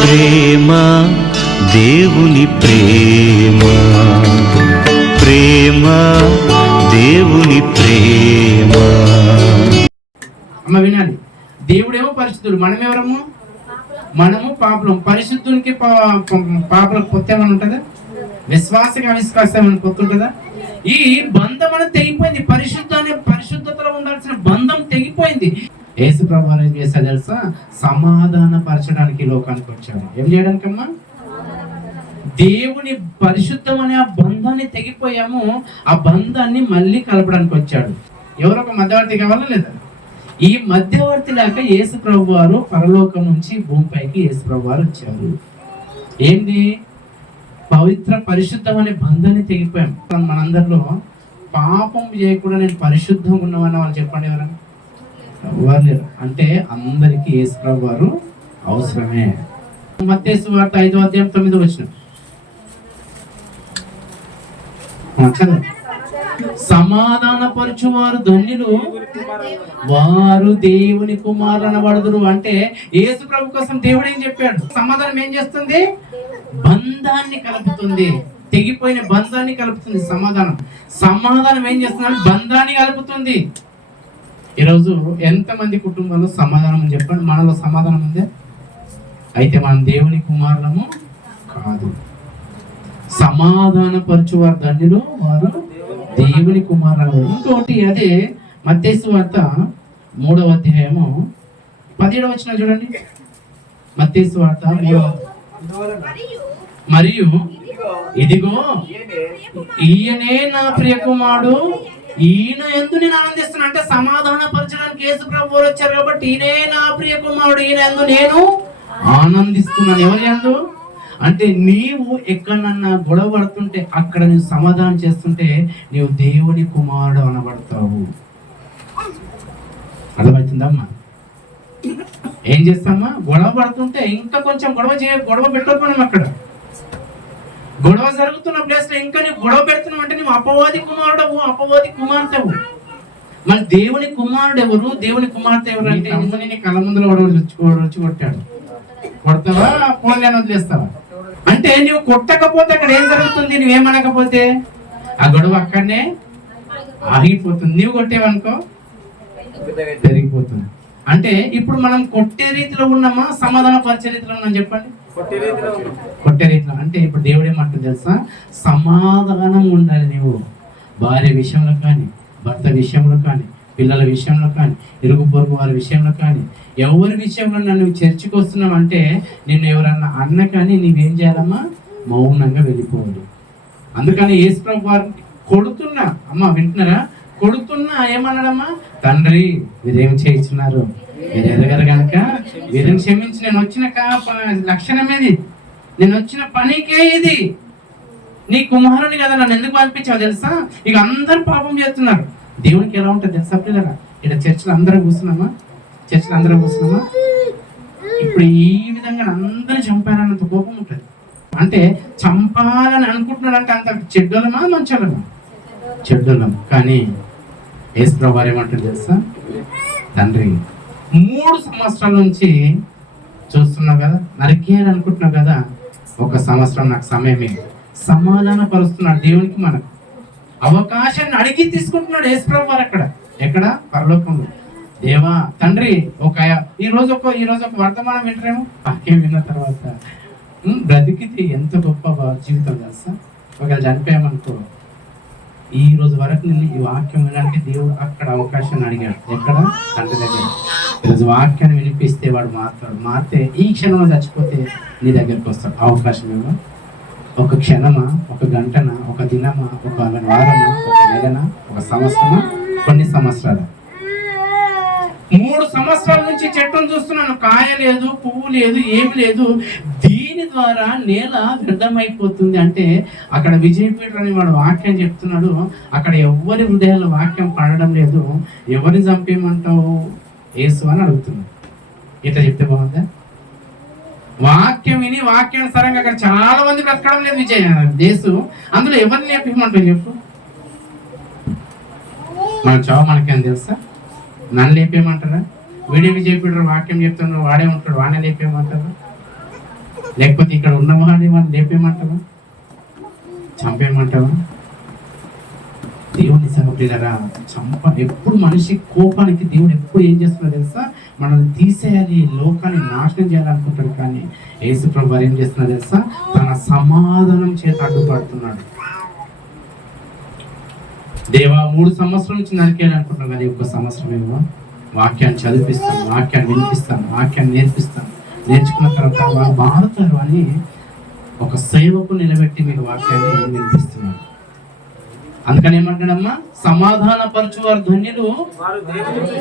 ప్రేమ దేవుని ప్రేమ. ప్రేమ దేవుని ప్రేమ. అమ్మ వినాలి దేవుడేమో పరిశుద్ధుడు మనం ఎవరము మనము పాపలం. పరిశుద్ధునికి పాపల కొత్త పాపలకు ఏమైనా ఉంటుందా? విశ్వాసకి అవిశ్వాసం ఏమైనా కొత్త ఉంటుందా? ఈ బంధం అనేది తెగిపోయింది. పరిశుద్ధ యేసు ప్రభు ఏం చేశా తెలుసా? సమాధాన పరచడానికి లోకానికి వచ్చాడు ఏం చేయడానికమ్మా? దేవుని పరిశుద్ధం అనే ఆ బంధాన్ని తెగిపోయాము. ఆ బంధాన్ని మళ్ళీ కలపడానికి వచ్చాడు. ఎవరో ఒక మధ్యవర్తి కావాలా లేదా? ఈ మధ్యవర్తి లేక యేసు ప్రభు వారు పరలోకం నుంచి భూమిపైకి యేసు ప్రభు వారు వచ్చారు. ఏంది? పవిత్ర పరిశుద్ధం అనే బంధాన్ని తెగిపోయాం. మనందరిలో పాపం చేయకుండా నేను పరిశుద్ధంగా ఉన్నామని వాళ్ళు చెప్పండి ఎవరైనా. వారు అంటే అందరికీ యేసుప్రభు వారు అవసరమే. మత్తేసు వార్త ఐదో అధ్యాయం తొమ్మిదో వచ్చిన సమాధాన పరచువారు ధన్యులు. వారు దేవుని కుమారులను వడదురు. అంటే యేసు ప్రభు కోసం దేవుడు ఏం చెప్పాడు? సమాధానం ఏం చేస్తుంది? బంధాన్ని కలుపుతుంది. తెగిపోయిన బంధాన్ని కలుపుతుంది సమాధానం. సమాధానం ఏం చేస్తుంది? బంధాన్ని కలుపుతుంది. ఈరోజు ఎంతమంది కుటుంబంలో సమాధానం అని చెప్పండి? మనలో సమాధానం ఉందే? అయితే మనం దేవుని కుమారులము కాదు. సమాధానపరచు వారు ధన్యులు వారు దేవుని కుమారులు. ఇంకోటి అదే మత్స్సు వార్త మూడవ అధ్యాయము పదిహేడవ వచ్చిన చూడండి. మత్స్సు వార్త మూడవ మరియు ఇదిగో ఈయనే నా ప్రియ కుమారుడు ఈయన ఎందు నేను ఆనందిస్తున్నా. అంటే సమాధాన పరచడానికి యేసు ప్రభు వచ్చారు కాబట్టి ఈయనే నా ప్రియ కుమారుడు ఈయన ఎందు నేను ఆనందిస్తున్నాను. ఎవరి ఎందు? అంటే నీవు ఎక్కడన్నా గొడవ పడుతుంటే అక్కడ నువ్వు సమాధానం చేస్తుంటే నీవు దేవుని కుమారుడు అనబడతావు. అర్థమవుతుందమ్మా? ఏం చేస్తామా? గొడవ పడుతుంటే ఇంకా కొంచెం గొడవ చేయ గొడవ పెట్టకపోయినాం అక్కడ. గొడవ జరుగుతున్న ప్లేస్లో ఇంకా నీవు గొడవ పెడుతున్నావు అంటే నువ్వు అపవాది కుమారుడవు అపవాది కుమార్తెవు మరి దేవుని కుమారుడు ఎవరు? దేవుని కుమార్తె ఎవరు అంటే? అమ్మని నీ కళ్ళ గొడవ వచ్చి కొట్టాడు. కొడతావా? ఫోన్ లేని వదిలేస్తావా? అంటే నువ్వు కొట్టకపోతే అక్కడ ఏం జరుగుతుంది? నువ్వేమనకపోతే ఆ గొడవ అక్కడనే ఆగిపోతుంది. నువ్వు కొట్టేవనుకో? పెరిగిపోతుంది. అంటే ఇప్పుడు మనం కొట్టే రీతిలో ఉన్నామా? సమాధాన పరిచే రీతిలో ఉన్నాం చెప్పండి. కొట్టే రీతిలో అంటే ఇప్పుడు దేవుడు ఏమంటుంది తెలుసా? సమాధానం ఉండాలి నువ్వు భార్య విషయంలో కానీ భర్త విషయంలో కానీ పిల్లల విషయంలో కానీ ఇరుగు పొరుగు వారి విషయంలో కానీ ఎవరి విషయంలో నన్ను చర్చకు వస్తున్నావు అంటే నిన్ను ఎవరన్నా అన్న కానీ నీవేం చేయాలమ్మా? మౌనంగా వెళ్ళిపోవాలి. అందుకని యేసు ప్రభు వారిని కొడుతున్నా. అమ్మ వింటున్నారా? కొడుతున్నా ఏమన్నాడమ్మా? తండ్రి వీరేం చేయించున్నారు మీరు ఎదగరు కనుక వీరిని క్షమించి నేను వచ్చిన కా- ప- లక్షణమేది నేను వచ్చిన పనికే ఇది. నీ కుమారుని కదా నన్ను ఎందుకు పంపించావు తెలుసా? ఇక అందరు పాపం చేస్తున్నారు. దేవునికి ఎలా ఉంటుంది తెలుసా పిల్లరా? ఇక్కడ చర్చలు అందరూ కూర్చున్నామా? చర్చలు అందరూ కూర్చున్నామా? ఇప్పుడు ఈ విధంగా అందరూ చంపారన్నంత కోపం ఉంటుంది. అంటే చంపాలని అనుకుంటున్నాడంటే అంత చెడ్డోళ్ళమా మంచోళ్ళమా? చెడ్డోళ్ళం. కానీ యేసు వారు ఏమంటారు తెలుసా? తండ్రి మూడు సంవత్సరాల నుంచి చూస్తున్నావు కదా నరికేయాలి అనుకుంటున్నావు కదా ఒక సంవత్సరం నాకు సమయమే సమాధాన పరుస్తున్నాడు దేవునికి మనకు. అవకాశాన్ని అడిగి తీసుకుంటున్నాడు యేసుప్రభు వారు అక్కడ. ఎక్కడ? పరలోకంలో. దేవా తండ్రి ఒక ఈ రోజు ఒక ఈ రోజు ఒక వర్తమానం వింటారేమో వాక్యం విన్న తర్వాత బ్రతికితే ఎంత గొప్ప జీవితం కదా సార్ ఒకవేళ చనిపోయామనుకో ఈ రోజు వరకు నేను ఈ వాక్యం వినడానికి దేవుడు అక్కడ అవకాశాన్ని అడిగాడు. ఎక్కడ? తండ్రి దగ్గర. ఈరోజు వాక్యాన్ని వినిపిస్తే వాడు మారుతాడు. మారితే ఈ క్షణంలో చచ్చిపోతే నీ దగ్గరికి వస్తాడు. అవకాశం ఏమో ఒక క్షణమా? ఒక గంటనా? ఒక దినమా? ఒక వారమా? ఒక నెలనా? ఒక సంవత్సరమా? కొన్ని సంవత్సరాలు. మూడు సంవత్సరాల నుంచి చెట్టును చూస్తున్నాను. కాయ లేదు పువ్వు లేదు ఏమి లేదు. ద్వారా నేల వ్యర్థమైపోతుంది అంటే అక్కడ విజయపీఠ అని వాడు వాక్యం చెప్తున్నాడు. అక్కడ ఎవరి హృదయాల్లో వాక్యం పడడం లేదు. ఎవరిని చంపేయమంటావు? ఏసు అని అడుగుతున్నాడు. ఇట్లా చెప్తే బాగుందా? వాక్యం విని వాక్యానుసారంగా అక్కడ చాలా మంది బ్రతకడం లేదు విజయ. దేశం అందులో ఎవరిని నేర్పించమంటారు చెప్పు. మన చావు మనకేం తెలుసా? నన్ను లేపేయమంటారా? వీడియో విజయపీఠ వాక్యం చెప్తున్నాడు వాడే ఉంటాడు. వాడే లేపేయమంటారా? లేకపోతే ఇక్కడ ఉన్నవాడిని మనం లేపేయమంటావా? చంపేయమంటావా? దేవుని సమగ్రిలరా చంప ఎప్పుడు మనిషి కోపానికి దేవుడు ఎప్పుడు ఏం చేస్తున్నాడు తెలుసా? మనల్ని తీసేయాలి లోకాన్ని నాశనం చేయాలనుకుంటాడు కానీ యేసుప్రభు వారు ఏం చేస్తున్నాడు తెలుసా? తన సమాధానం చేత అడ్డుపడుతున్నాడు. దేవా మూడు సంవత్సరం నుంచి నరికేయాలి అనుకుంటున్నాం కానీ ఒక సంవత్సరం ఏమో వాక్యాన్ని చదివిస్తాను వాక్యాన్ని వినిపిస్తాను వాక్యాన్ని నేర్పిస్తాను. నేర్చుకున్న తర్వాత వాళ్ళు మారుతారు అని ఒక సేవకు నిలబెట్టి మీరు వాక్యాన్ని వినిపిస్తున్నాను అందుకని ఏమంటాడమ్మా? సమాధాన పరచువారు ధన్యులు.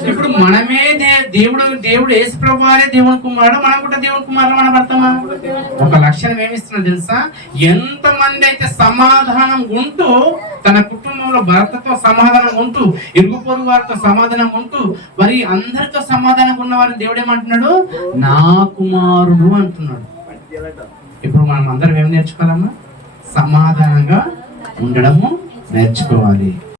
ఇప్పుడు మనమే దే- దేవుడు దేవుడు ఏసు ప్రభువారే దేవుని కుమారుడు మనం కూడా దేవుని కుమారుడు మన పడతామా ఒక లక్షణం ఏమిస్తున్నా తెలుసా? ఎంత మంది అయితే సమాధానం ఉంటూ తన కుటుంబంలో భర్తతో సమాధానం ఉంటూ ఇరుగు పొరుగు వారితో సమాధానం ఉంటూ మరి అందరితో సమాధానం ఉన్న వారిని దేవుడు ఏమంటున్నాడు? నా కుమారుడు అంటున్నాడు. ఇప్పుడు మనం అందరం ఏం నేర్చుకోవాలమ్మా? సమాధానంగా ఉండడము నేర్చుకోవాలి.